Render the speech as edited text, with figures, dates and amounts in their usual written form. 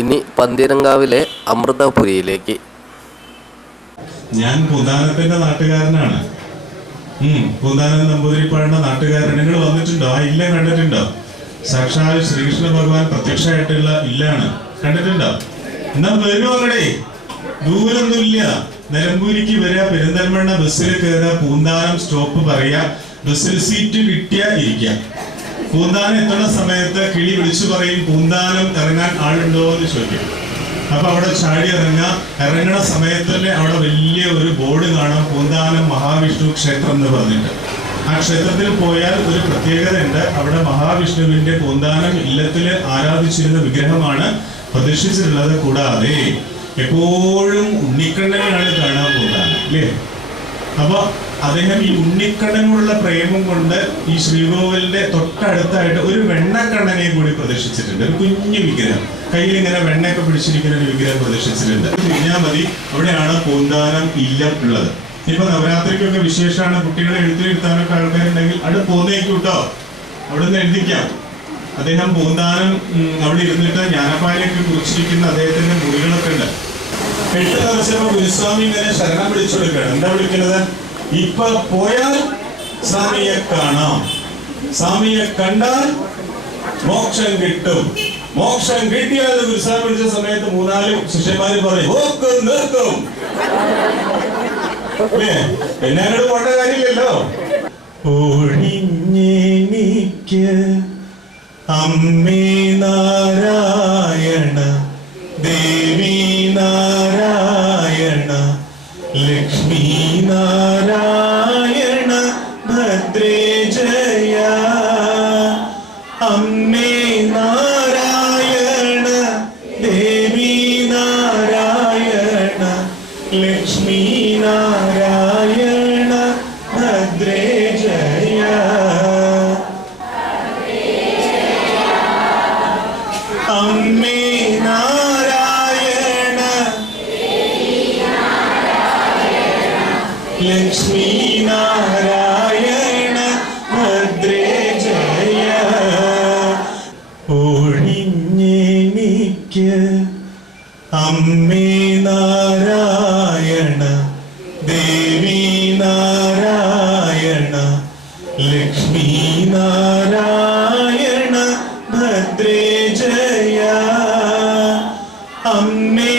ഇനി പന്തീരങ്കാവിലെ അമൃതപുരിയിലേക്ക്. ഞാൻ പൂന്താനത്തിന്റെ നാട്ടുകാരനാണ്. പൂന്താനം നമ്പൂതിരിപ്പാടിന്റെ നാട്ടുകാരൻ. നിങ്ങൾ വന്നിട്ടുണ്ടോ? ആ ഇല്ല കണ്ടിട്ടുണ്ടോ? സാക്ഷാൽ ശ്രീകൃഷ്ണ ഭഗവാൻ പ്രത്യക്ഷമായിട്ടുള്ള ഇല്ലാണ്. കണ്ടിട്ടുണ്ടോ? എന്നാ വരുമോ അങ്ങടെ? ദൂരൊന്നുമില്ല. നിലമ്പൂരിക്ക് വരിക, പെരിന്തൽമണ്ണ ബസ്സിൽ കയറുക, പൂന്താനം സ്റ്റോപ്പ് പറയാ, ബസ്സിൽ സീറ്റ് കിട്ടിയ ഇരിക്കുക. പൂന്താനം എത്തുന്ന സമയത്ത് കിളി വിളിച്ചു പറയും, പൂന്താനം ഇറങ്ങാൻ ആളുണ്ടോ എന്ന് ചോദിക്കും. അപ്പൊ അവിടെ ചാടി ഇറങ്ങണ സമയത്ത് തന്നെ അവിടെ വലിയ ഒരു ബോർഡ് കാണാം, പൂന്താനം മഹാവിഷ്ണു ക്ഷേത്രം എന്ന് പറഞ്ഞിട്ട്. ആ ക്ഷേത്രത്തിൽ പോയാൽ ഒരു പ്രത്യേകത ഉണ്ട്. അവിടെ മഹാവിഷ്ണുവിന്റെ പൂന്താനം ഇല്ലത്തില് ആരാധിച്ചിരുന്ന വിഗ്രഹമാണ് പ്രതിഷ്ഠിച്ചിട്ടുള്ളത്. കൂടാതെ എപ്പോഴും ഉണ്ണിക്കണ്ണനെയാണ് കാണാൻ പൂന്താനം, അല്ലേ? അപ്പൊ അദ്ദേഹം ഈ ഉണ്ണിക്കണ്ണനോടുള്ള പ്രേമം കൊണ്ട് ഈ ശ്രീകോവിലിന്റെ തൊട്ടടുത്തായിട്ട് ഒരു വെണ്ണക്കണ്ണനെ കൂടി പ്രതിഷ്ഠിച്ചിട്ടുണ്ട്. ഒരു കുഞ്ഞു വിഗ്രഹം, കയ്യിൽ ഇങ്ങനെ വെണ്ണയൊക്കെ പിടിച്ചിരിക്കുന്ന ഒരു വിഗ്രഹം പ്രതിഷ്ഠിച്ചിട്ടുണ്ട്. തിരിഞ്ഞാൽ മതി, അവിടെയാണ് പൂന്താനം ഇല്ലം ഉള്ളത്. ഇപ്പൊ നവരാത്രിക്കൊക്കെ വിശേഷമാണ്. കുട്ടികളെ എഴുത്തിലിരുത്താനൊക്കെ ആൾക്കാരുണ്ടെങ്കിൽ അവിടെ പോന്നേക്കും കേട്ടോ, അവിടെ നിന്ന് എഴുതിക്കാം. അദ്ദേഹം പൂന്താനം അവിടെ ഇരുന്നിട്ട് ജ്ഞാനപ്പാലയൊക്കെ കുറിച്ചിരിക്കുന്ന അദ്ദേഹത്തിന്റെ മുറികളൊക്കെ ഉണ്ട്. 8 ദിവസം ഗുരുസ്വാമി ഇങ്ങനെ ശരണം വിളിച്ചു കൊടുക്കുകയാണ്. എന്താ വിളിക്കുന്നത്? ഇപ്പൊ പോയാൽ സ്വാമിയെ കാണാം, സ്വാമിയെ കണ്ടാൽ മോക്ഷം കിട്ടും, മോക്ഷം കിട്ടിയാൽ ഗുരുസ്വാമി വിളിച്ച സമയത്ത് 3-4 ശിഷ്യന്മാര് പറയും ഓക്കും നിർത്തും. പിന്നെ അങ്ങോട്ട് പോണ്ട കാര്യമില്ലല്ലോ. ഒഴിഞ്ഞെനിക്ക് അമ്മേ നാരായണ, ദേവി നാരായണ, ലക്ഷ്മി നാരായണ, ഭദ്രേ ജയ. അമ്മേ നാരായണ, ദേവി നാരായണ, ലക്ഷ്മി നാരായണ, ഭദ്രേ ജയ. അമ്മേ നാരായണ, ലക്ഷ്മി നാരായണ, ഭദ്രേ ജയ. ഒഴിഞ്ഞെനിക്ക് അമ്മേ നാരായണ, ദേവി നാരായണ, ലക്ഷ്മി നാരായണ, ഭദ്രേ ജയ. അമ്മേ